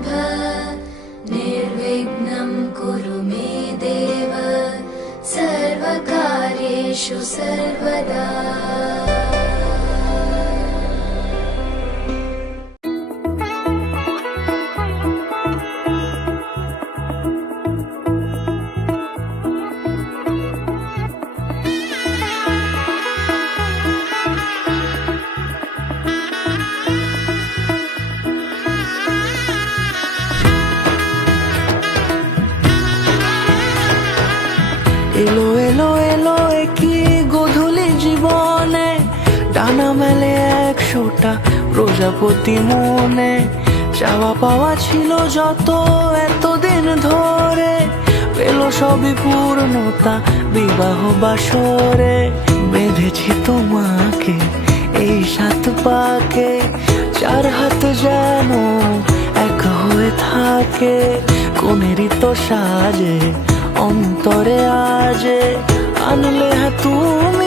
वल्लभ निर्विघ्नं कुरु मे देव सर्वकार्येषु सर्वदा। এলো এলো এলো একই গধূলি জীবনে, ডানা মেলে 100টা প্রজাপতি মনে। চাওয়া পাওয়া ছিল যত এতদিন ধরে, পেল সবই পূর্ণতা বিবাহ বাসরে। বেঁধেছি তোমাকে এই 7 পাকে, 4 হাত যেন এক হয়ে থাকে। কোনেরই তো সাজে অন্তরে আজে আনলে তুমি